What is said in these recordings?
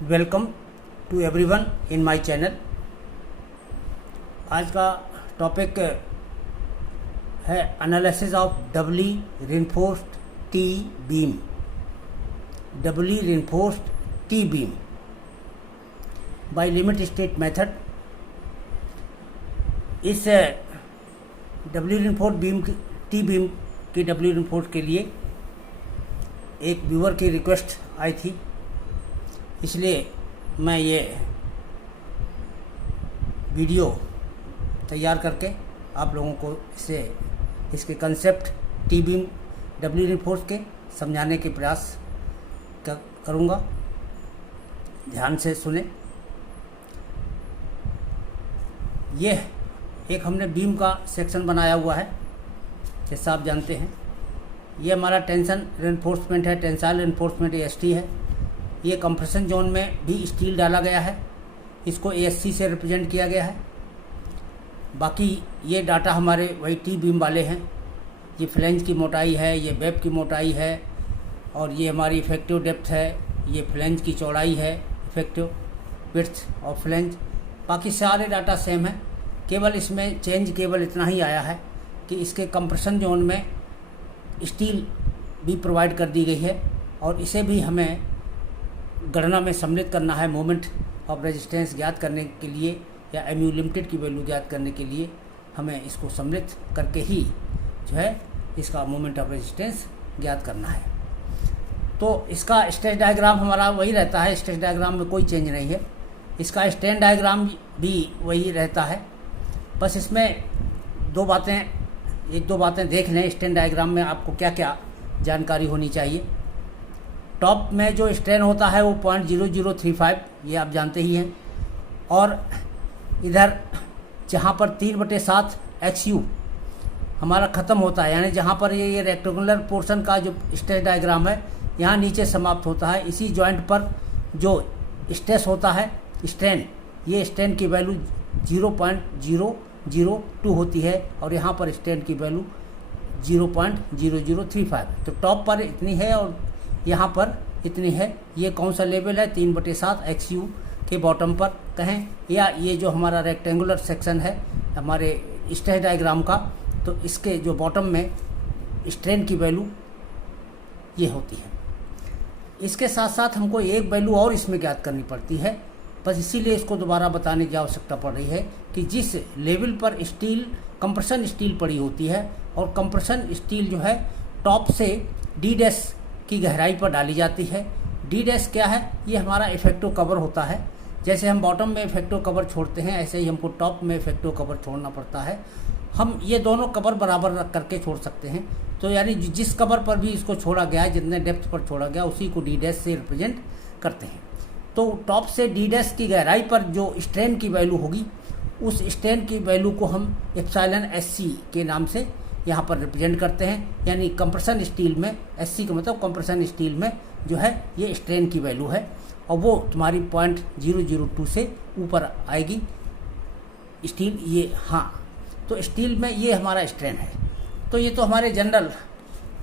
Welcome to everyone in my channel. आज का topic है analysis of doubly reinforced T beam. Doubly reinforced T beam by limit state method. इस doubly reinforced beam T beam की doubly reinforced के लिए एक viewer की request आई थी, इसलिए मैं ये वीडियो तैयार करके आप लोगों को इसके concept T beam doubly reinforced के समझाने के प्रयास करूँगा। ध्यान से सुने। ये एक हमने बीम का सेक्शन बनाया हुआ है, जैसा आप जानते हैं। ये हमारा टेंशन रिइंफोर्समेंट है, टेंसाइल रिइंफोर्समेंट एएसटी है। ये कंप्रेशन जोन में भी स्टील डाला गया है, इसको एएससी से रिप्रेजेंट किया गया है। बाकी ये डाटा हमारे वही टी बीम वाले हैं। ये फ्लेंज की मोटाई है, ये वेब की मोटाई है, और ये हमारी इफेक्टिव डेप्थ है। ये फ्लेंज की चौड़ाई है, इफेक्टिव विड्थ और फ्लेंज। बाकी सारे डाटा सेम है, केवल इसमें चेंज केवल इतना ही आया है कि इसके कंप्रेशन जोन में स्टील भी प्रोवाइड कर दी गई है, और इसे भी हमें गणना में सम्मिलित करना है। मोमेंट ऑफ रेजिस्टेंस ज्ञात करने के लिए या एमयू लिमिटेड की वैल्यू ज्ञात करने के लिए हमें इसको सम्मिलित करके ही जो है इसका मोमेंट ऑफ रेजिस्टेंस ज्ञात करना है। तो इसका स्ट्रेस डायग्राम हमारा वही रहता है, स्ट्रेस डायग्राम में कोई चेंज नहीं है। इसका स्ट्रेन डायग्राम भी वही रहता है। बस इसमें एक दो बातें देख लें। स्ट्रेन डायग्राम में आपको क्या क्या जानकारी होनी चाहिए। टॉप में जो स्ट्रेन होता है वो 0.0035, ये आप जानते ही हैं। और इधर जहाँ पर 3/7 XU हमारा ख़त्म होता है, यानी जहाँ पर ये रेक्टेंगुलर पोर्शन का जो स्ट्रेस डायग्राम है यहाँ नीचे समाप्त होता है। इसी जॉइंट पर जो स्ट्रेस होता है, स्ट्रेन, ये स्ट्रेन की वैल्यू 0.002 होती है, और यहाँ पर स्ट्रेन की वैल्यू 0.0035। तो टॉप पर इतनी है और यहाँ पर इतनी है। ये कौन सा लेवल है? 3/7 XU के बॉटम पर कहें, या ये जो हमारा रेक्टेंगुलर सेक्शन है हमारे स्ट्रेस डायग्राम का, तो इसके जो बॉटम में स्ट्रेन की वैल्यू ये होती है। इसके साथ साथ हमको एक वैल्यू और इसमें ज्ञात करनी पड़ती है, बस इसीलिए इसको दोबारा बताने की आवश्यकता पड़ रही है कि जिस लेवल पर स्टील कंप्रेशन स्टील पड़ी होती है, और कंप्रेशन स्टील जो है टॉप से D' की गहराई पर डाली जाती है। D' क्या है? ये हमारा इफेक्टिव कवर होता है। जैसे हम बॉटम में इफेक्टिव कवर छोड़ते हैं, ऐसे ही हमको टॉप में इफेक्टिव कवर छोड़ना पड़ता है। हम ये दोनों कवर बराबर रख करके छोड़ सकते हैं। तो यानी जिस कवर पर भी इसको छोड़ा गया है, जितने डेप्थ पर छोड़ा गया, उसी को D' से रिप्रेजेंट करते हैं। तो टॉप से D' की गहराई पर जो स्ट्रेन की वैल्यू होगी, उस स्ट्रेन की वैल्यू को हम एप्सिलॉन SC के नाम से यहाँ पर रिप्रेजेंट करते हैं। यानी कंप्रेशन स्टील में SC का मतलब कंप्रेशन स्टील में जो है ये स्ट्रेन की वैल्यू है, और वो तुम्हारी 0.002 से ऊपर आएगी स्टील। ये हाँ, तो स्टील में ये हमारा स्ट्रेन है। तो ये तो हमारे जनरल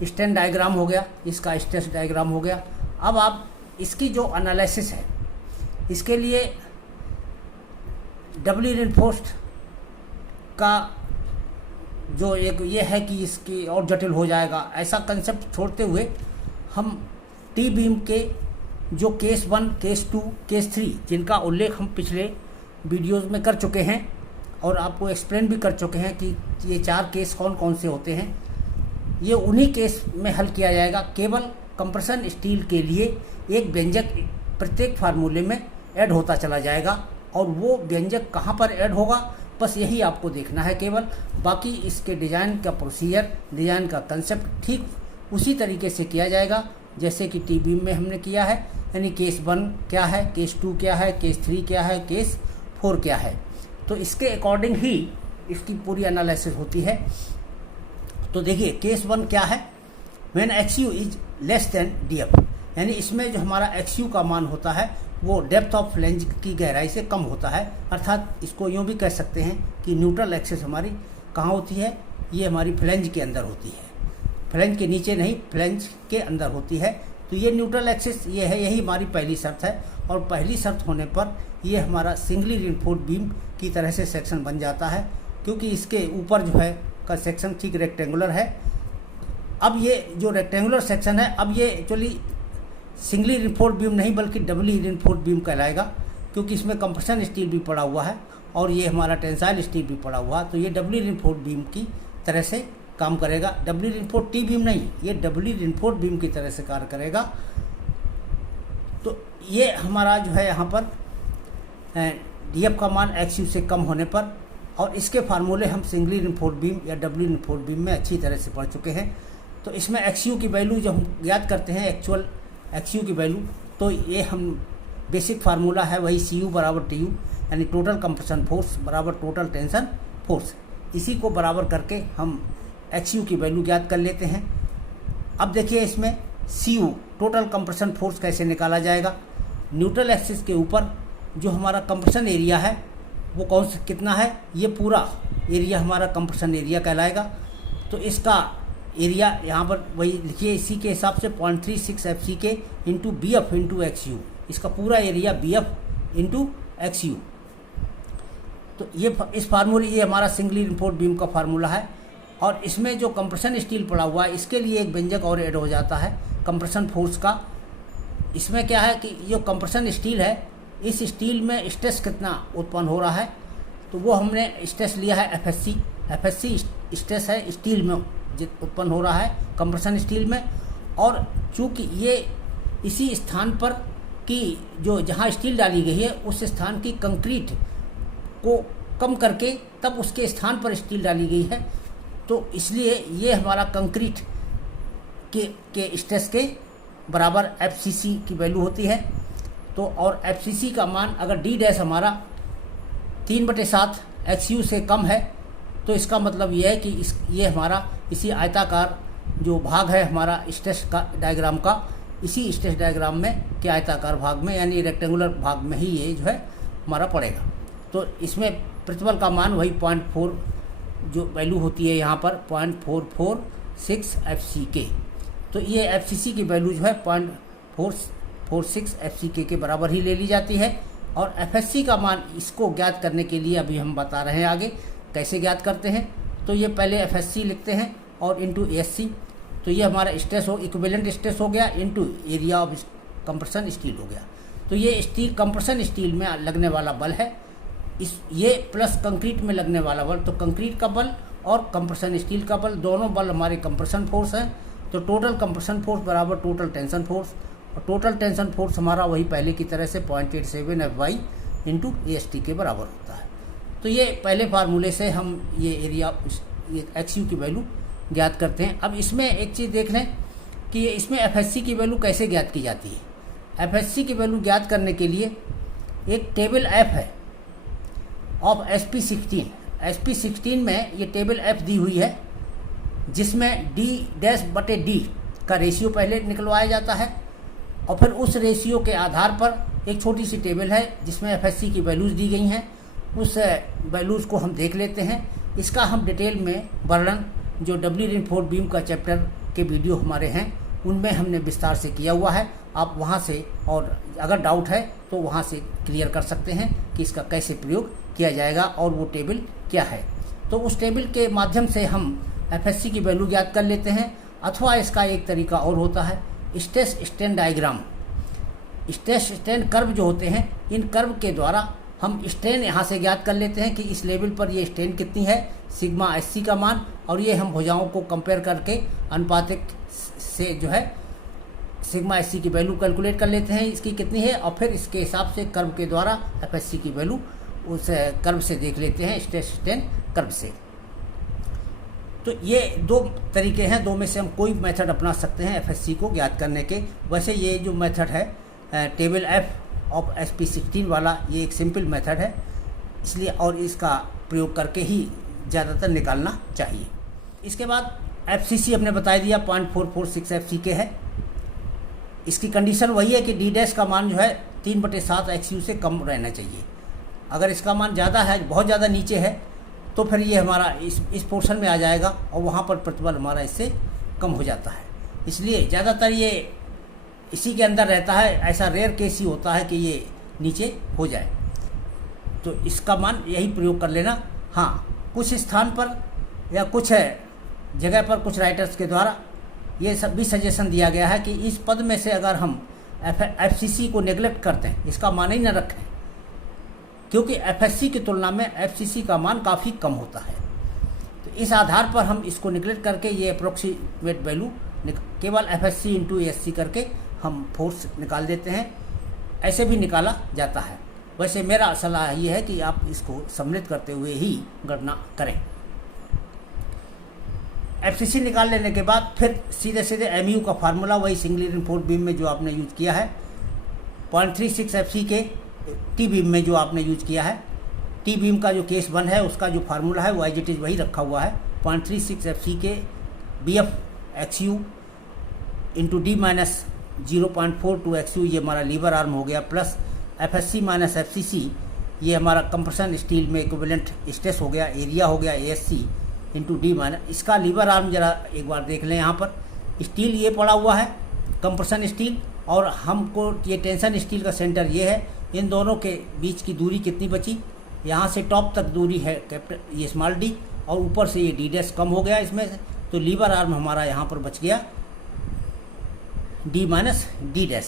स्ट्रेन डायग्राम हो गया, इसका स्ट्रेस डायग्राम हो गया। अब आप इसकी जो एनालिसिस है, इसके लिए डबली रिइंफोर्स्ड का जो एक ये है कि इसकी और जटिल हो जाएगा, ऐसा कंसेप्ट छोड़ते हुए हम टी बीम के जो केस 1, केस 2, केस 3 जिनका उल्लेख हम पिछले वीडियोस में कर चुके हैं और आपको एक्सप्लेन भी कर चुके हैं कि ये 4 केस कौन कौन से होते हैं, ये उन्हीं केस में हल किया जाएगा। केवल कंप्रेशन स्टील के लिए एक व्यंजक प्रत्येक फार्मूले में ऐड होता चला जाएगा, और वो व्यंजक कहाँ पर ऐड होगा बस यही आपको देखना है केवल। बाकी इसके डिज़ाइन का प्रोसीजर, डिज़ाइन का कंसेप्ट ठीक उसी तरीके से किया जाएगा जैसे कि टी बीम में हमने किया है। यानी केस 1 क्या है, केस 2 क्या है, केस 3 क्या है, केस 4 क्या है, तो इसके अकॉर्डिंग ही इसकी पूरी एनालिसिस होती है। तो देखिए केस 1 क्या है? When XU is less than DF, यानी इसमें जो हमारा XU का मान होता है वो डेप्थ ऑफ फ्लेंज की गहराई से कम होता है। अर्थात इसको यूँ भी कह सकते हैं कि न्यूट्रल एक्सिस हमारी कहाँ होती है? ये हमारी फ्लेंज के अंदर होती है, फ्लेंज के नीचे नहीं, फ्लेंज के अंदर होती है। तो ये न्यूट्रल एक्सिस ये है, यही हमारी पहली शर्त है। और पहली शर्त होने पर ये हमारा सिंगली रिइंफोर्स्ड बीम की तरह से सेक्शन बन जाता है, क्योंकि इसके ऊपर जो है का सेक्शन ठीक रेक्टेंगुलर है। अब ये जो रेक्टेंगुलर सेक्शन है, अब ये एक्चुअली सिंगली रिइंफोर्स्ड बीम नहीं बल्कि डबली रिइंफोर्स्ड बीम कहलाएगा, क्योंकि इसमें कंप्रेशन स्टील भी पड़ा हुआ है और ये हमारा टेंसाइल स्टील भी पड़ा हुआ है। तो ये डबली रिइंफोर्स्ड बीम की तरह से काम करेगा। डबली रिइंफोर्स्ड टी बीम नहीं, ये डबली रिइंफोर्स्ड बीम की तरह से कार्य करेगा। तो ये हमारा जो है यहाँ पर डीएफ का मान एक्सयू से कम होने पर, और इसके फार्मूले हम सिंगली रिइंफोर्स्ड बीम या डबली रिइंफोर्स्ड बीम में अच्छी तरह से पढ़ चुके हैं। तो इसमें एक्सयू की वैल्यू जब हम ज्ञात करते हैं, एक्चुअल एक्सयू की वैल्यू, तो ये हम बेसिक फार्मूला है वही CU बराबर TU, यानी टोटल कंप्रेशन फोर्स बराबर टोटल टेंशन फोर्स। इसी को बराबर करके हम XU की वैल्यू ज्ञात कर लेते हैं। अब देखिए इसमें CU टोटल कंप्रेशन फोर्स कैसे निकाला जाएगा। न्यूट्रल एक्सिस के ऊपर जो हमारा कंप्रेशन एरिया है वो कौन सा कितना है, ये पूरा एरिया हमारा कंप्रेशन एरिया कहलाएगा। तो इसका एरिया यहाँ पर वही लिखिए, इसी के हिसाब से 0.36 FCK into BF into XU, इसका पूरा एरिया BF इंटू XU। तो ये इस फार्मूले, ये हमारा सिंगली रिइंफोर्स्ड बीम का फार्मूला है। और इसमें जो कंप्रेशन स्टील पड़ा हुआ है, इसके लिए एक व्यंजक और ऐड हो जाता है कंप्रेशन फोर्स का। इसमें क्या है कि जो कंप्रेशन स्टील है, इस स्टील में स्ट्रेस कितना उत्पन्न हो रहा है, तो वो हमने स्ट्रेस लिया है FSC स्ट्रेस है स्टील में उत्पन्न हो रहा है कंप्रेशन स्टील में। और चूँकि ये इसी स्थान पर की जो जहाँ स्टील डाली गई है उस स्थान की कंक्रीट को कम करके तब उसके स्थान पर स्टील डाली गई है, तो इसलिए ये हमारा कंक्रीट के स्ट्रेस के बराबर FCC की वैल्यू होती है। तो और FCC का मान अगर D डैश हमारा 3/7 XU से कम है, तो इसका मतलब ये है कि ये हमारा इसी आयताकार जो भाग है हमारा स्ट्रेस का डायग्राम का, इसी स्ट्रेस डायग्राम में के आयताकार भाग में यानी रेक्टेंगुलर भाग में ही ये जो है हमारा पड़ेगा। तो इसमें प्रतिबल का मान वही 0.4 जो वैल्यू होती है यहाँ पर 0.446 FCK। तो ये FCC की वैल्यू जो है 0.446 FCK के बराबर ही ले ली जाती है। और FSC का मान इसको ज्ञात करने के लिए अभी हम बता रहे हैं आगे कैसे ज्ञात करते हैं। तो ये पहले FSC लिखते हैं और इंटू ASC, तो ये हमारा स्ट्रेस हो इक्विवेलेंट स्ट्रेस हो गया into area of compression steel हो गया। तो ये स्टील कंप्रेशन स्टील में लगने वाला बल है, ये प्लस कंक्रीट में लगने वाला बल। तो कंक्रीट का बल और कंप्रेशन स्टील का बल, दोनों बल हमारे कंप्रेशन फोर्स हैं। तो टोटल कंप्रेशन फोर्स बराबर टोटल टेंशन फोर्स, और टोटल टेंशन फोर्स हमारा वही पहले की तरह से 0.87 FY इंटू AST के बराबर होता है। तो ये पहले फार्मूले से हम ये एरिया ये XU की वैल्यू ज्ञात करते हैं। अब इसमें एक चीज़ देख लें कि इसमें FSC की वैल्यू कैसे ज्ञात की जाती है। FSC की वैल्यू ज्ञात करने के लिए एक टेबल F है ऑफ SP16। SP16 में ये टेबल F दी हुई है, जिसमें D'/D का रेशियो पहले निकलवाया जाता है, और फिर उस रेशियो के आधार पर एक छोटी सी टेबल है जिसमें FSC की वैल्यूज़ दी गई हैं। उस वैल्यूज़ को हम देख लेते हैं। इसका हम डिटेल में वर्णन जो डबली रिइंफोर्स्ड बीम का चैप्टर के वीडियो हमारे हैं उनमें हमने विस्तार से किया हुआ है। आप वहां से, और अगर डाउट है तो वहां से क्लियर कर सकते हैं कि इसका कैसे प्रयोग किया जाएगा और वो टेबल क्या है। तो उस टेबल के माध्यम से हम FSC की वैल्यू ज्ञात कर लेते हैं। अथवा इसका एक तरीका और होता है stress strain diagram. Stress strain curve जो होते हैं, इन कर्व के द्वारा हम स्ट्रेन यहाँ से ज्ञात कर लेते हैं कि इस लेवल पर ये स्ट्रेन कितनी है, सिग्मा SC का मान, और ये हम भुजाओं को कंपेयर करके अनुपातिक से जो है सिग्मा SC की वैल्यू कैलकुलेट कर लेते हैं इसकी कितनी है, और फिर इसके हिसाब से कर्व के द्वारा FSC की वैल्यू उस कर्व से देख लेते हैं, स्ट्रेस स्ट्रेन कर्व से। तो ये दो तरीके हैं, दो में से हम कोई मेथड अपना सकते हैं FSC को ज्ञात करने के। वैसे ये जो मेथड है टेबल F ऑफ SP16 वाला, ये एक सिंपल मेथड है, इसलिए और इसका प्रयोग करके ही ज़्यादातर निकालना चाहिए। इसके बाद FCC हमने बता दिया 0.446 FCK है। इसकी कंडीशन वही है कि D' का मान जो है 3/7 XU से कम रहना चाहिए। अगर इसका मान ज़्यादा है, बहुत ज़्यादा नीचे है, तो फिर ये हमारा इस पोर्शन में आ जाएगा और वहाँ पर प्रतिबल हमारा इससे कम हो जाता है। इसलिए ज़्यादातर ये इसी के अंदर रहता है, ऐसा रेयर केस ही होता है कि ये नीचे हो जाए। तो इसका मान यही प्रयोग कर लेना। हाँ, कुछ स्थान पर या कुछ जगह पर कुछ राइटर्स के द्वारा ये सब भी सजेशन दिया गया है कि इस पद में से अगर हम FCC को नेग्लेक्ट करते हैं, इसका मान ही न रखें, क्योंकि FSC की तुलना में FCC का मान काफ़ी कम होता है। तो इस आधार पर हम इसको नेग्लेक्ट करके ये अप्रोक्सीमेट वैल्यू केवल FSC इंटू ASC करके हम फोर्स निकाल देते हैं। ऐसे भी निकाला जाता है। वैसे मेरा सलाह ये है कि आप इसको सम्मिलित करते हुए ही गणना करें। FCC निकाल लेने के बाद फिर सीधे सीधे MU का फार्मूला वही सिंगली रिइंफोर्स्ड बीम में जो आपने यूज किया है, 0.36 FC के T बीम में जो आपने यूज किया है, T बीम का जो केस 1 है उसका जो फार्मूला है वो एज इट इज़ वही रखा हुआ है। 0.36 FC के BF XU into D minus 0.42 XU ये हमारा लीवर आर्म हो गया, प्लस FSC माइनस FCC ये हमारा कंप्रेशन स्टील में इक्विवेलेंट स्ट्रेस हो गया, एरिया हो गया ASC इंटू D माइनस। इसका लीवर आर्म जरा एक बार देख लें। यहाँ पर स्टील ये पड़ा हुआ है, कंप्रेशन स्टील, और हमको ये टेंशन स्टील का सेंटर ये है। इन दोनों के बीच की दूरी कितनी बची, यहाँ से टॉप तक दूरी है कैपिटल ये स्मॉल d, और ऊपर से ये D' कम हो गया इसमें से, तो लीवर आर्म हमारा यहाँ पर बच गया D माइनस D'।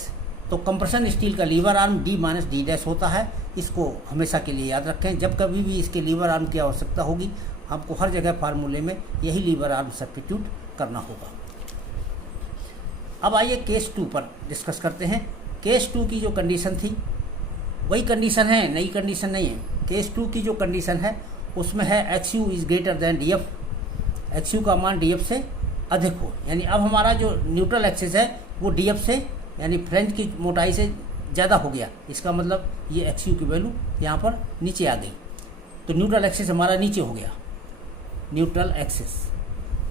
तो कंप्रेशन स्टील का lever arm D minus D' होता है। इसको हमेशा के लिए याद रखें। जब कभी भी इसके लीवर आर्म की आवश्यकता होगी, हमको हर जगह फार्मूले में यही लीवर आर्म सब्स्टिट्यूट करना होगा। अब आइए केस 2 पर डिस्कस करते हैं। केस 2 की जो कंडीशन थी वही कंडीशन है, नई कंडीशन नहीं है। केस 2 की जो कंडीशन है उसमें है XU is greater than DF, XU का मान DF से अधिक हो। यानी अब हमारा जो न्यूट्रल एक्सिस है वो DF से यानी फ्लैंज की मोटाई से ज़्यादा हो गया। इसका मतलब ये XU की वैल्यू यहाँ पर नीचे आ गई, तो न्यूट्रल एक्सिस हमारा नीचे हो गया, न्यूट्रल एक्सिस।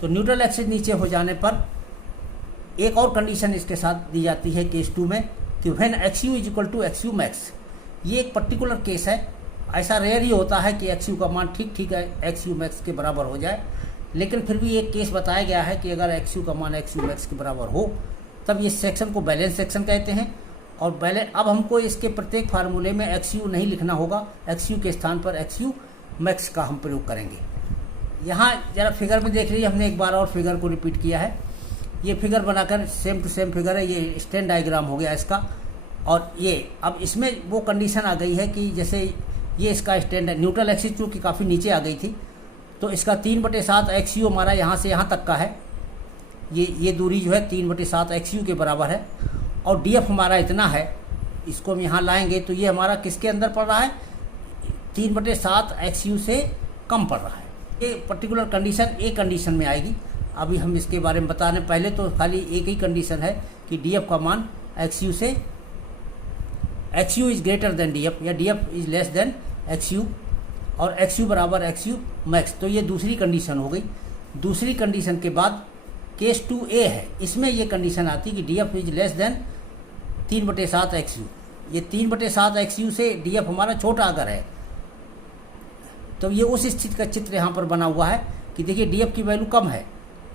तो न्यूट्रल एक्सिस नीचे हो जाने पर एक और कंडीशन इसके साथ दी जाती है केस 2 में कि when XU is equal to XU max. ये एक पर्टिकुलर केस है, ऐसा रेयर ही होता है कि XU का मान ठीक है XU मैक्स के बराबर हो जाए, लेकिन फिर भी एक केस बताया गया है कि अगर XU का मान XU मैक्स के बराबर हो तब ये सेक्शन को बैलेंस सेक्शन कहते हैं। और बैलेंस अब हमको इसके प्रत्येक फार्मूले में XU नहीं लिखना होगा, XU के स्थान पर XU मैक्स का हम प्रयोग करेंगे। यहाँ जरा फिगर में देख लीजिए, हमने एक बार और फिगर को रिपीट किया है। ये फिगर बनाकर सेम टू सेम फिगर है, ये स्टैंड डायग्राम हो गया इसका। और ये अब इसमें वो कंडीशन आ गई है कि जैसे ये इसका स्टैंड है, न्यूट्रल एक्सिस चूँकि काफ़ी नीचे आ गई थी, तो इसका 3/7 XU हमारा यहाँ से यहाँ तक का है। ये दूरी जो है 3/7 XU के बराबर है। और DF हमारा इतना है, इसको हम यहाँ लाएंगे तो ये हमारा किसके अंदर पड़ रहा है, 3/7 XU से कम पड़ रहा है। ये पर्टिकुलर कंडीशन एक कंडीशन में आएगी, अभी हम इसके बारे में बता रहे हैं। पहले तो खाली एक ही कंडीशन है कि DF का मान XU से XU is greater than DF या DF is less than XU और XU बराबर XU मैक्स। तो ये दूसरी कंडीशन हो गई। दूसरी कंडीशन के बाद केस 2A है, इसमें ये कंडीशन आती है कि DF is less than 3/7 XU। ये 3/7 XU से DF हमारा छोटा अगर है तो ये उस स्थिति का चित्र यहाँ पर बना हुआ है कि देखिए DF की वैल्यू कम है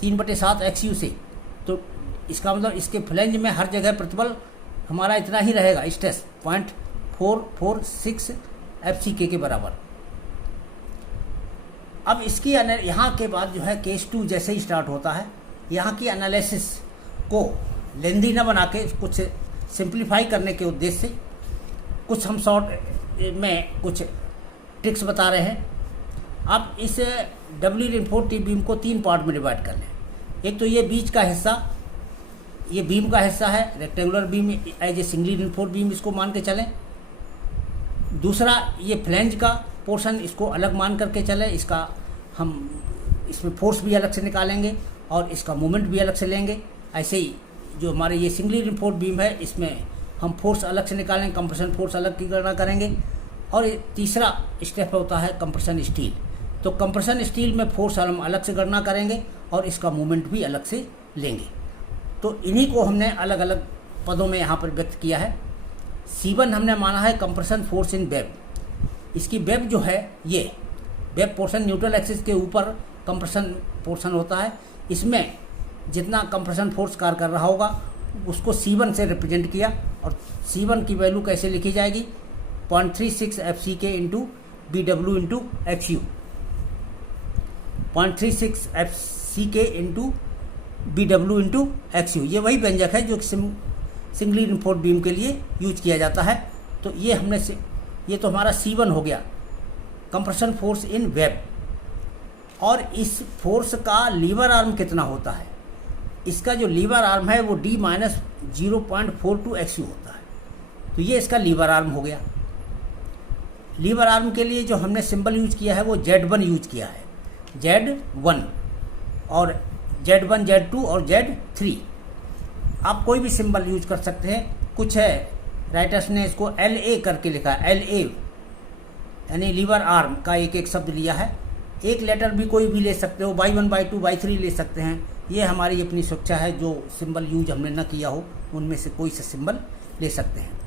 3/7 XU से, तो इसका मतलब इसके फ्लैंज में हर जगह प्रतिबल हमारा इतना ही रहेगा, स्ट्रेस 0.446 FCK के बराबर। अब इसकी यहाँ के बाद जो है केस 2 जैसे ही स्टार्ट होता है, यहाँ की एनालिसिस को लेंदी न बना के कुछ सिंप्लीफाई करने के उद्देश्य से कुछ हम शॉर्ट में कुछ ट्रिक्स बता रहे हैं। अब इस डबली रिइंफोर्स्ड टी बीम को 3 पार्ट में डिवाइड कर लें। एक तो ये बीच का हिस्सा, ये बीम का हिस्सा है, rectangular beam as a singly reinforced beam इसको मान के चलें। दूसरा ये फ्लैंज का पोर्शन, इसको अलग मान करके चलें। इसका हम इसमें फोर्स भी अलग से निकालेंगे और इसका मोमेंट भी अलग से लेंगे। ऐसे ही जो हमारे ये सिंगली रिइंफोर्स्ड बीम है इसमें हम फोर्स अलग से निकालेंगे, कंप्रेशन फोर्स अलग की गणना करेंगे। और तीसरा स्टेप होता है कंप्रेशन स्टील। तो कंप्रेशन स्टील में फोर्स हम अलग से गणना करेंगे और इसका मूवमेंट भी अलग से लेंगे। तो इन्हीं को हमने अलग अलग पदों में यहाँ पर व्यक्त किया है। C1 हमने माना है कंप्रेशन फोर्स इन वेब। इसकी वेब जो है, ये वेब पोर्शन न्यूट्रल एक्सिस के ऊपर कंप्रेशन पोर्शन होता है। इसमें जितना कंप्रेशन फोर्स कार्य कर रहा होगा उसको C1 से रिप्रेजेंट किया, और C1 की वैल्यू कैसे लिखी जाएगी, 0.36 FCK into BW into XU, 0.36 FCK into BW into XU। ये वही व्यंजक है जो सिंगली इन्फोर्ड बीम के लिए यूज किया जाता है। तो ये तो हमारा C1 हो गया, कंप्रेशन फोर्स इन वेब। और इस फोर्स का लीवर आर्म कितना होता है, इसका जो लीवर आर्म है वो D माइनस 0.42 XU होता है। तो ये इसका लीवर आर्म हो गया। लीवर आर्म के लिए जो हमने सिंबल यूज किया है वो Z1 यूज किया है, Z1 और Z1, Z2 और Z3। आप कोई भी सिंबल यूज कर सकते हैं। कुछ है राइटर्स ने इसको LA करके लिखा है, LA यानी लीवर आर्म का एक एक शब्द लिया है। एक लेटर भी कोई भी ले सकते हो, Y1, Y2, Y3 ले सकते हैं। ये हमारी अपनी स्वेच्छा है, जो सिंबल यूज हमने न किया हो उनमें से कोई सा सिंबल ले सकते हैं,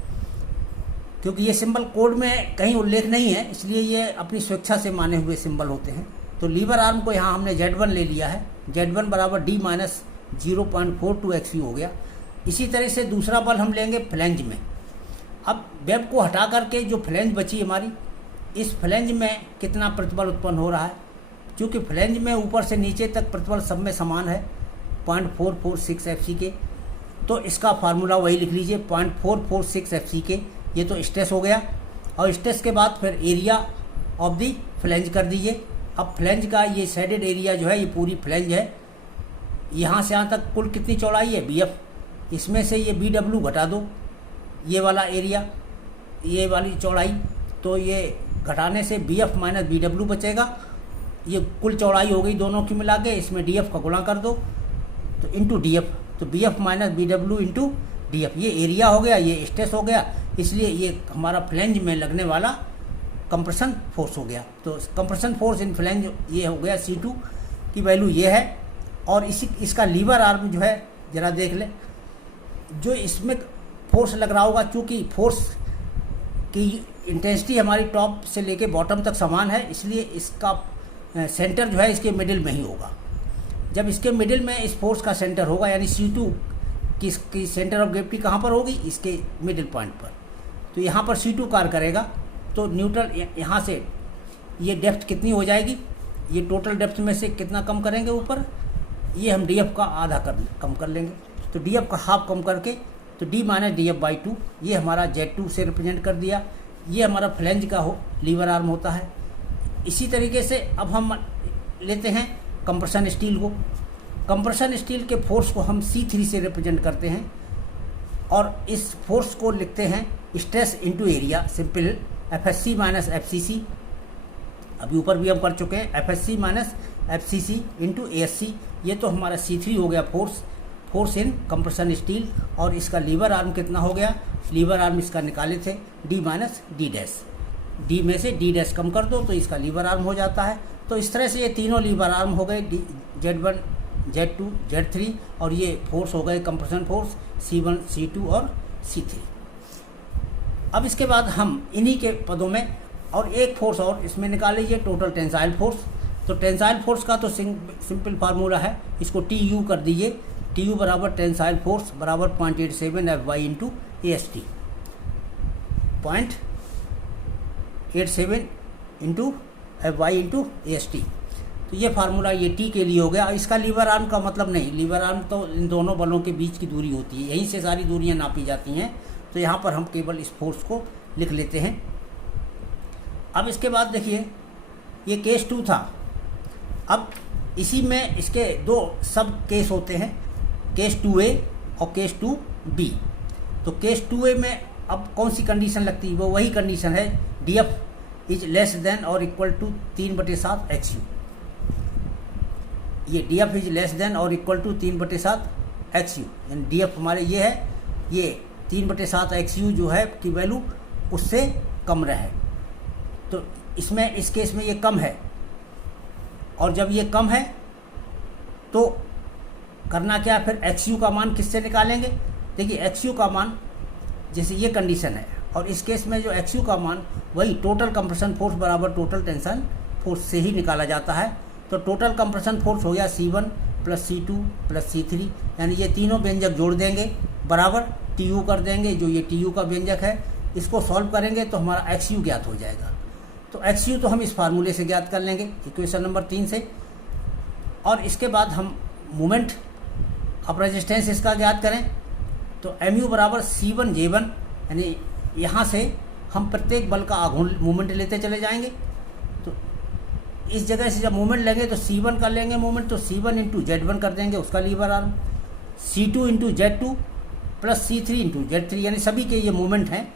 क्योंकि ये सिंबल कोड में कहीं उल्लेख नहीं है, इसलिए ये अपनी स्वेच्छा से माने हुए सिंबल होते हैं। तो लीवर आर्म को यहाँ हमने Z1 ले लिया है, Z1 बराबर D माइनस 0.42 XU हो गया। इसी तरह से दूसरा बल हम लेंगे फ्लैंज में। अब वेब को हटा करके जो फ्लैंज बची हमारी, इस फ्लैंज में कितना प्रतिबल उत्पन्न हो रहा है, क्योंकि फ्लैंज में ऊपर से नीचे तक प्रतिबल सब में समान है, 0.446 FCK। तो इसका फार्मूला वही लिख लीजिए, 0.446 FCK। ये तो स्ट्रेस हो गया, और स्ट्रेस के बाद फिर एरिया ऑफ दी फ्लैंज कर दीजिए। अब फ्लैंज का ये शेडेड एरिया जो है, ये पूरी फ्लैंज है, यहाँ से यहाँ तक कुल कितनी चौड़ाई है BF, इसमें से ये BW घटा दो, ये वाला एरिया, ये वाली चौड़ाई, तो ये घटाने से BF माइनस BW बचेगा। ये कुल चौड़ाई हो गई दोनों की मिला के, इसमें DF का गुणा कर दो तो इंटू DF, तो BF minus BW into DF। ये एरिया हो गया, ये स्ट्रेस हो गया, इसलिए ये हमारा फ्लैंज में लगने वाला कंप्रेशन फोर्स हो गया। तो कंप्रेशन फोर्स इन फ्लैंज ये हो गया, C2 की वैल्यू ये है। और इसका लीवर आर्म जो है जरा देख ले, जो इसमें फोर्स लग रहा होगा, चूँकि फोर्स की इंटेंसिटी हमारी टॉप से लेके बॉटम तक समान है, इसलिए इसका सेंटर जो है इसके मिडिल में ही होगा। जब इसके मिडिल में इस फोर्स का सेंटर होगा, यानी C2 की सेंटर ऑफ ग्रेविटी कहाँ पर होगी, इसके मिडिल पॉइंट पर। तो यहाँ पर C2 कार्य करेगा, तो न्यूट्रल यहाँ से ये डेप्थ कितनी हो जाएगी, ये टोटल डेप्थ में से कितना कम करेंगे ऊपर, ये हम DF का आधा कम कर लेंगे। तो DF का हाफ कम करके, तो D माइनस DF/2, ये हमारा Z2 से रिप्रेजेंट कर दिया। ये हमारा फ्लैंज का लीवर आर्म होता है। इसी तरीके से अब हम लेते हैं कंप्रेशन स्टील को। कंप्रेशन स्टील के फोर्स को हम C3 से रिप्रेजेंट करते हैं, और इस फोर्स को लिखते हैं stress into area, simple FSC minus FCC। अभी ऊपर भी हम कर चुके हैं, FSC minus FCC into ASC। ये तो हमारा C3 हो गया फोर्स इन कंप्रेशन स्टील। और इसका लीवर आर्म कितना हो गया, लीवर आर्म इसका निकाले थे D minus D dash, D में से D डैश कम कर दो तो इसका लीवर आर्म हो जाता है। तो इस तरह से ये तीनों लीवर आर्म हो गए, Z1, Z2, Z3, और ये फोर्स हो गए कंप्रेशन फोर्स C1, C2 और C3। अब इसके बाद हम इन्हीं के पदों में और एक फोर्स और इसमें निकाल लीजिए, टोटल टेंसाइल फोर्स। तो टेंसाइल फोर्स का तो सिंपल फार्मूला है, इसको TU कर दीजिए। TU बराबर टेंसाइल फोर्स बराबर 0.87 FY into AST, 0.87 into FY into AST। तो ये फार्मूला ये T के लिए हो गया। इसका लीवर आर्म का मतलब नहीं, लीवर आर्म तो इन दोनों बलों के बीच की दूरी होती है, यहीं से सारी दूरियां नापी जाती हैं। तो यहाँ पर हम केवल इस फोर्स को लिख लेते हैं। अब इसके बाद देखिए, ये केस 2 था। अब इसी में इसके दो सब केस होते हैं, केस 2A और केस 2B। तो केस 2A में अब कौन सी कंडीशन लगती है, वो वही कंडीशन है, DF इज लेस देन और इक्वल टू 3/7 XU। ये DF इज लेस देन और इक्वल टू 3/7 XU, यानी DF हमारे ये है, ये 3/7 XU जो है की वैल्यू उससे कम रहे। तो इसमें इस केस में ये कम है, और जब ये कम है तो करना क्या, फिर XU का मान किससे निकालेंगे। देखिए XU का मान, जैसे ये कंडीशन है, और इस केस में जो XU का मान वही टोटल कंप्रेशन फोर्स बराबर टोटल टेंशन फोर्स से ही निकाला जाता है। तो टोटल कंप्रेशन फोर्स हो गया C1 plus C2 plus C3, यानी ये तीनों व्यंजक जोड़ देंगे बराबर टी यू कर देंगे, जो ये टी यू का व्यंजक है इसको सॉल्व करेंगे तो हमारा एक्स यू ज्ञात हो जाएगा। तो एक्स यू तो हम इस फार्मूले से ज्ञात कर लेंगे इक्वेशन नंबर 3 से। और इसके बाद हम मोमेंट ऑफ रेजिस्टेंस इसका ज्ञात करें तो एम यू बराबर C1J1, यानी यहाँ से हम प्रत्येक बल का आघूर्ण मोमेंट लेते चले जाएंगे। तो इस जगह से जब मोमेंट लेंगे तो C1 कर लेंगे मोमेंट, तो C1 इंटू Z1 कर देंगे उसका lever arm, C2 into Z2 plus C3 into Z3, यानी सभी के ये मोमेंट हैं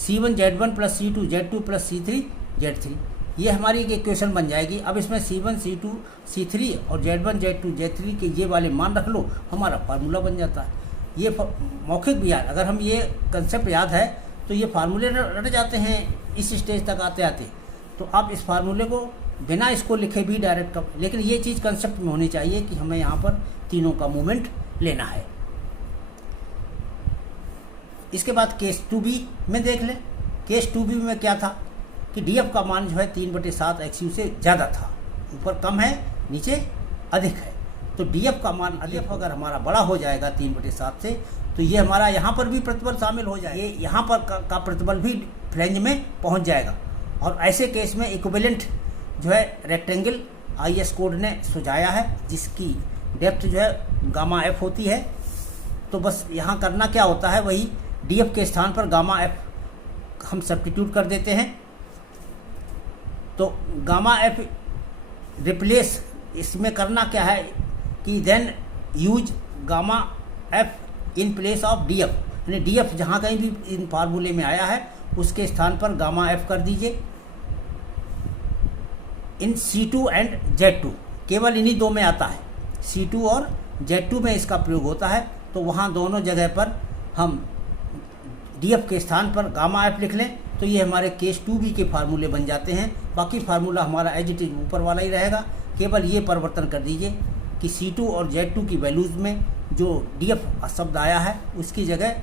C1 Z1 plus C2 Z2 plus C3 Z3। ये हमारी एक इक्वेशन बन जाएगी। अब इसमें C1 C2 C3 और Z1 Z2 Z3 के ये वाले मान रख लो, हमारा फार्मूला बन जाता है। ये मौखिक भी याद, अगर हम ये कंसेप्ट याद है तो ये फार्मूले रट जाते हैं इस स्टेज तक आते आते। तो आप इस फार्मूले को बिना इसको लिखे भी डायरेक्ट कर, लेकिन ये चीज़ कंसेप्ट में होनी चाहिए कि हमें यहाँ पर तीनों का मोमेंट लेना है। इसके बाद केस 2B में देख लें। केस 2B में क्या था कि DF का मान जो है 3/7 XU से ज़्यादा था, ऊपर कम है नीचे अधिक है। तो DF का मान DF अगर हमारा बड़ा हो जाएगा 3/7 से तो ये हमारा यहाँ पर भी प्रतिबल शामिल हो जाएगा, ये यहाँ पर का प्रतिबल भी रेंज में पहुँच जाएगा। और ऐसे केस में इक्विवेलेंट जो है रेक्टेंगल IS कोड ने सुझाया है जिसकी डेप्थ जो है गामा F होती है। तो बस यहाँ करना क्या होता है, वही DF के स्थान पर गामा F हम सब्स्टिट्यूट कर देते हैं। तो गामा F रिप्लेस इसमें करना क्या है कि then use gamma F in place of DF, यानी DF जहाँ कहीं भी इन फार्मूले में आया है उसके स्थान पर गामा F कर दीजिए इन C2 एंड Z2। केवल इन्हीं दो में आता है, C2 और Z2 में इसका प्रयोग होता है। तो वहाँ दोनों जगह पर हम DF के स्थान पर गामा F लिख लें तो ये हमारे केस 2B के फार्मूले बन जाते हैं। बाकी फार्मूला हमारा एज इट इज ऊपर वाला ही रहेगा, केवल ये परिवर्तन कर दीजिए कि C2 और Z2 की वैल्यूज़ में जो DF शब्द आया है उसकी जगह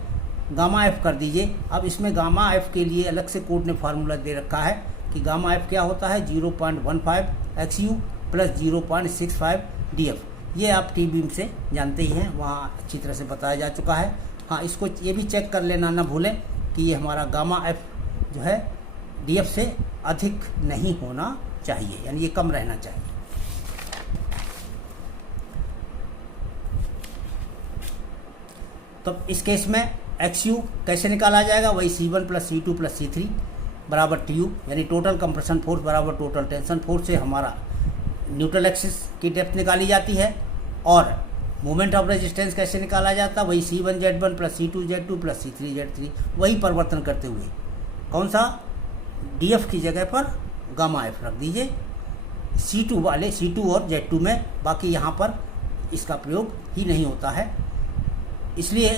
गामा F कर दीजिए। अब इसमें गामा F के लिए अलग से कोड ने फार्मूला दे रखा है कि गामा F क्या होता है 0.15 XU प्लस 0.65 DF। ये आप टी-बीम से जानते ही हैं, वहाँ अच्छी तरह से बताया जा चुका है। हाँ, इसको ये भी चेक कर लेना ना भूलें कि ये हमारा गामा F जो है DF से अधिक नहीं होना चाहिए, यानी ये कम रहना चाहिए। तो इस केस में XU कैसे निकाला जाएगा, वही C1 plus C2 plus C3 बराबर TU, यानी टोटल कंप्रेशन फोर्स बराबर टोटल टेंशन फोर्स से हमारा न्यूट्रल एक्सिस की डेप्थ निकाली जाती है। और मोमेंट ऑफ रेजिस्टेंस कैसे निकाला जाता है, वही C1 Z1 plus C2 Z2 plus C3 Z3, वही परिवर्तन करते हुए कौन सा DF की जगह पर गामा F रख दीजिए C2 वाले C2 और Z2 में, बाकी यहाँ पर इसका प्रयोग ही नहीं होता है। इसलिए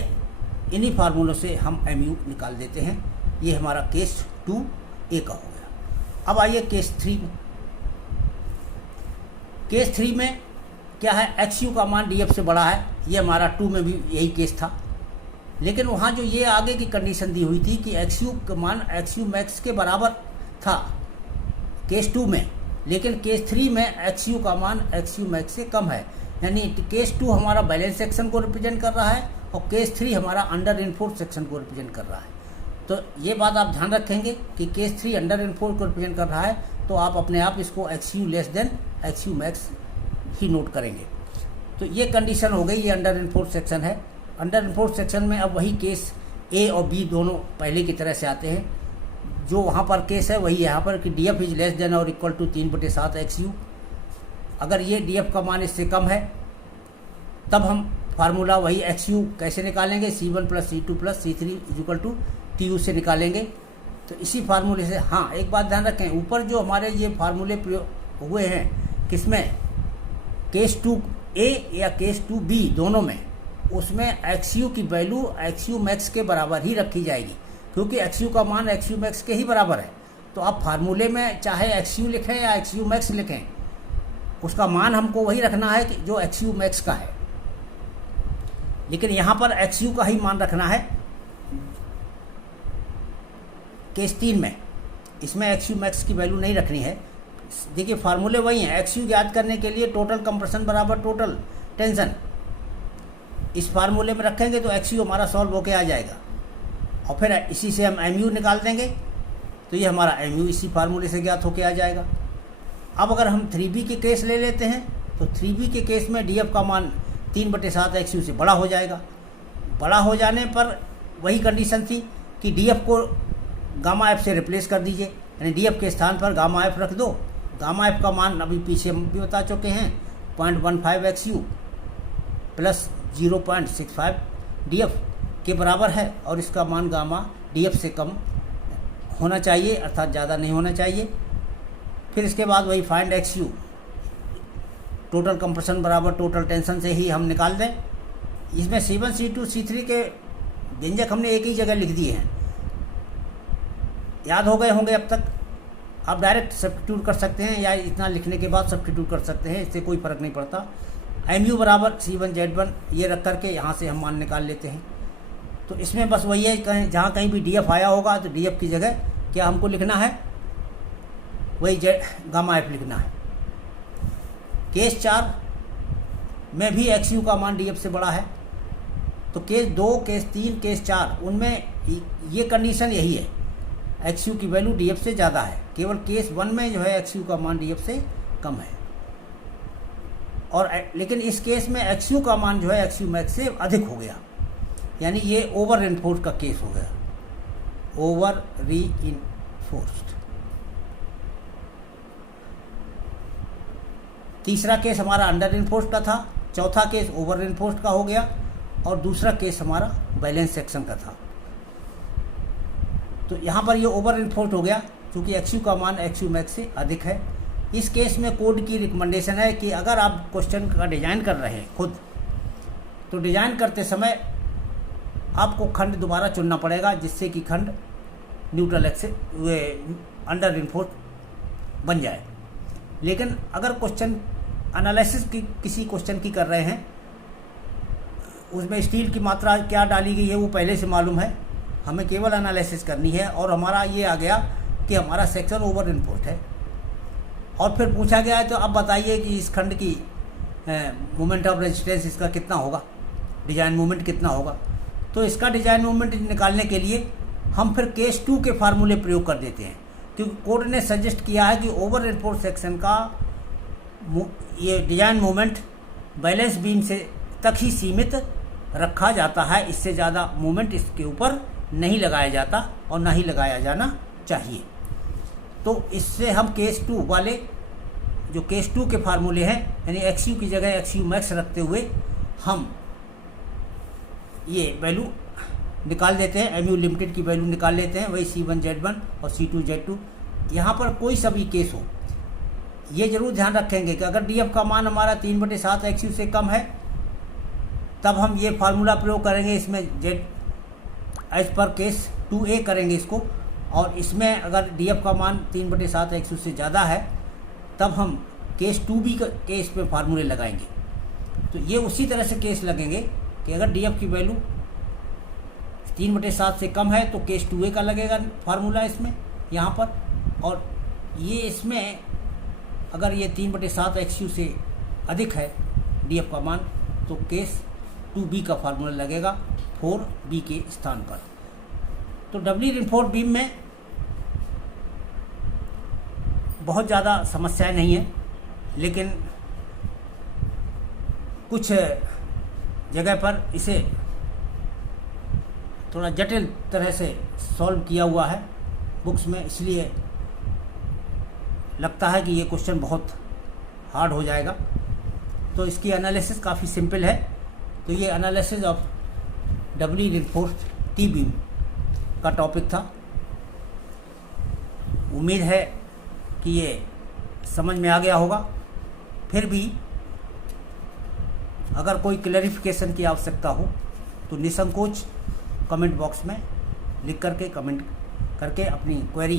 इन्हीं फार्मूलों से हम MU निकाल देते हैं। ये हमारा केस 2A का हो गया। अब आइए केस 3 में। केस 3 में क्या है, XU का मान DF से बड़ा है। ये हमारा 2 में भी यही केस था, लेकिन वहाँ जो ये आगे की कंडीशन दी हुई थी कि XU का मान XU मैक्स के बराबर था केस 2 में, लेकिन केस 3 में XU का मान XU मैक्स से कम है। यानी केस 2 हमारा बैलेंस सेक्शन को रिप्रेजेंट कर रहा है और केस 3 हमारा अंडर इनफोर्स सेक्शन को रिप्रेजेंट कर रहा है। तो ये बात आप ध्यान रखेंगे कि केस 3 अंडर इनफोर्स को रिप्रेजेंट कर रहा है, तो आप अपने आप इसको XU less than XU max ही नोट करेंगे। तो ये कंडीशन हो गई, ये अंडर इनफोर्स सेक्शन है। अंडर इनफोर्स सेक्शन में अब वही केस A और B दोनों पहले की तरह से आते हैं। जो वहाँ पर केस है वही यहाँ पर कि DF इज लेस देन और इक्वल टू 3/7 XU। अगर ये DF का मान इससे कम है तब हम फार्मूला वही XU कैसे निकालेंगे, C1 plus C2 plus C3 equal to TU से निकालेंगे। तो इसी फार्मूले से, हाँ एक बात ध्यान रखें, ऊपर जो हमारे ये फार्मूले प्रयोग हुए हैं किसमें, केस 2A या केस 2B दोनों में, उसमें XU की वैल्यू XU मैक्स के बराबर ही रखी जाएगी, क्योंकि XU का मान XU मैक्स के ही बराबर है। तो आप फार्मूले में चाहे XU लिखें या XU मैक्स लिखें, उसका मान हमको वही रखना है कि जो XU मैक्स का है। लेकिन यहाँ पर XU का ही मान रखना है केस 3 में, इसमें XU मैक्स की वैल्यू नहीं रखनी है। देखिए फार्मूले वही हैं। XU ज्ञात करने के लिए टोटल कंप्रेशन बराबर टोटल टेंशन, इस फार्मूले में रखेंगे तो XU हमारा सॉल्व होके आ जाएगा, और फिर इसी से हम MU निकाल देंगे तो ये हमारा MU इसी फार्मूले से ज्ञात होके आ जाएगा। अब अगर हम 3B के केस ले लेते हैं तो 3B के केस में DF का मान 3/7 XU से बड़ा हो जाएगा। बड़ा हो जाने पर वही कंडीशन थी कि DF को गामा F से रिप्लेस कर दीजिए, यानी DF के स्थान पर गामा F रख दो। गामा F का मान अभी पीछे हम भी बता चुके हैं 0.15 XU प्लस 0.65 DF के बराबर है, और इसका मान गामा DF से कम होना चाहिए, अर्थात ज़्यादा नहीं होना चाहिए। फिर इसके बाद वही फाइंड XU, टोटल कंप्रेशन बराबर टोटल टेंशन से ही हम निकाल दें। इसमें C1 C2 C3 के व्यंजक हमने एक ही जगह लिख दिए हैं, याद हो गए होंगे अब तक। आप डायरेक्ट सब्स्टिट्यूट कर सकते हैं या इतना लिखने के बाद सब्स्टिट्यूट कर सकते हैं, इससे कोई फ़र्क नहीं पड़ता। MU बराबर C1 Z1 ये रख करके यहाँ से हम मान निकाल लेते हैं। तो इसमें बस वही है, कहीं जहाँ कहीं भी DF आया होगा तो DF की जगह क्या हमको लिखना है, वही गामा F लिखना है। केस 4 में भी XU का मान DF से बड़ा है, तो केस 2, केस 3, केस 4 उनमें ये कंडीशन यही है, XU की वैल्यू DF से ज़्यादा है। केवल केस 1 में जो है XU का मान DF से कम है, और लेकिन इस केस में XU का मान जो है XU मैक्स से अधिक हो गया, यानी ये ओवर रेनफोर्स का केस हो गया, ओवर रीइंफोर्स्ड। तीसरा केस हमारा अंडर रेनफोर्स्ड का था, चौथा केस ओवर रेनफोर्स्ड का हो गया, और दूसरा केस हमारा बैलेंस सेक्शन का था। तो यहाँ पर ये ओवर रेनफोर्स्ड हो गया क्योंकि XU का मान XU मैक्स से अधिक है। इस केस में कोड की रिकमेंडेशन है कि अगर आप क्वेश्चन का डिजाइन कर रहे हैं खुद, तो डिजाइन करते समय आपको खंड दोबारा चुनना पड़ेगा, जिससे कि खंड न्यूट्रल एक्स अंडर रेनफोर्स्ड बन जाए। लेकिन अगर क्वेश्चन एनालिसिस की किसी क्वेश्चन की कर रहे हैं, उसमें स्टील की मात्रा क्या डाली गई है वो पहले से मालूम है, हमें केवल एनालिसिस करनी है, और हमारा ये आ गया कि हमारा सेक्शन ओवर रेनफोर्स्ड है, और फिर पूछा गया है तो अब बताइए कि इस खंड की मोमेंट ऑफ रेजिस्टेंस इसका कितना होगा, डिजाइन मोमेंट कितना होगा। तो इसका डिजाइन मोमेंट निकालने के लिए हम फिर केस 2 के फार्मूले प्रयोग कर देते हैं, क्योंकि कोड ने सजेस्ट किया है कि ओवर रेनफोर्स्ड सेक्शन का ये डिजाइन मोमेंट बैलेंस बीम से तक ही सीमित रखा जाता है, इससे ज़्यादा मोमेंट इसके ऊपर नहीं लगाया जाता और ना ही लगाया जाना चाहिए। तो इससे हम केस 2 वाले जो केस 2 के फार्मूले हैं, यानी XU की जगह XU मैक्स रखते हुए हम ये वैल्यू निकाल देते हैं, MU लिमिटेड की वैल्यू निकाल लेते हैं, वही C1 Z1 और C2 Z2। यहाँ पर कोई सा भी केस हो, ये जरूर ध्यान रखेंगे कि अगर DF का मान हमारा 3/7 XU से कम है, तब हम ये फार्मूला प्रयोग करेंगे, इसमें Z as per case 2A करेंगे इसको, और इसमें अगर DF का मान 3/7 XU से ज़्यादा है, तब हम केस 2B के इस पे फार्मूले लगाएंगे। तो ये उसी तरह से केस लगेंगे कि अगर DF की वैल्यू 3/7 से कम है तो केस 2A का लगेगा फार्मूला इसमें यहाँ पर, और ये इसमें अगर ये 3/7 XU से अधिक है DF का मान, तो केस 2B का फार्मूला लगेगा 4B के स्थान पर। तो डबली रेनफोर्स्ड बीम में बहुत ज़्यादा समस्याएं नहीं है, लेकिन कुछ जगह पर इसे थोड़ा जटिल तरह से सॉल्व किया हुआ है बुक्स में, इसलिए लगता है कि ये क्वेश्चन बहुत हार्ड हो जाएगा। तो इसकी एनालिसिस काफ़ी सिंपल है। तो ये analysis of doubly reinforced T beam का टॉपिक था। उम्मीद है कि ये समझ में आ गया होगा। फिर भी अगर कोई क्लैरिफिकेशन की आवश्यकता हो तो निसंकोच कमेंट बॉक्स में लिख करके कमेंट करके अपनी क्वेरी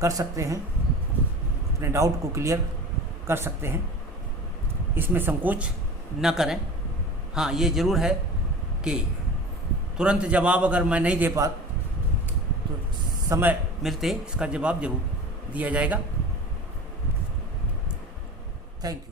कर सकते हैं, अपने डाउट को क्लियर कर सकते हैं। इसमें संकोच न करें। हाँ, ये ज़रूर है कि तुरंत जवाब अगर मैं नहीं दे पा तो समय मिलते इसका जवाब जरूर दिया जाएगा। Thank you.